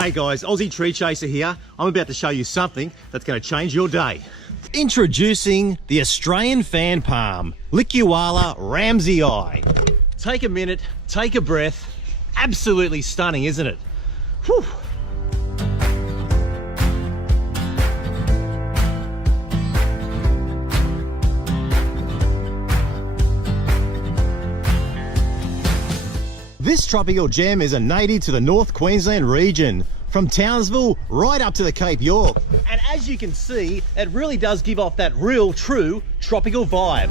Hey guys, Aussie Tree Chaser here. I'm about to show you something that's going to change your day. Introducing the Australian fan palm, Licuala ramsayi. Take a minute, take a breath. Absolutely stunning, isn't it? Whew. This tropical gem is a native to the North Queensland region, from Townsville right up to the Cape York. And as you can see, it really does give off that real, true tropical vibe.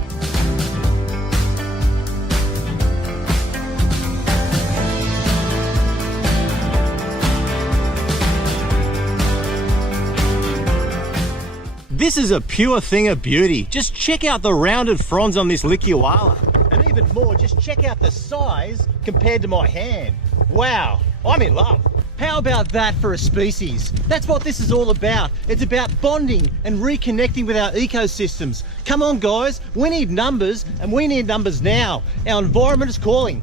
This is a pure thing of beauty. Just check out the rounded fronds on this Licuala. And even more, just check out the size compared to my hand. Wow, I'm in love. How about that for a species? That's what this is all about. It's about bonding and reconnecting with our ecosystems. Come on guys, we need numbers, and we need numbers now. Our environment is calling.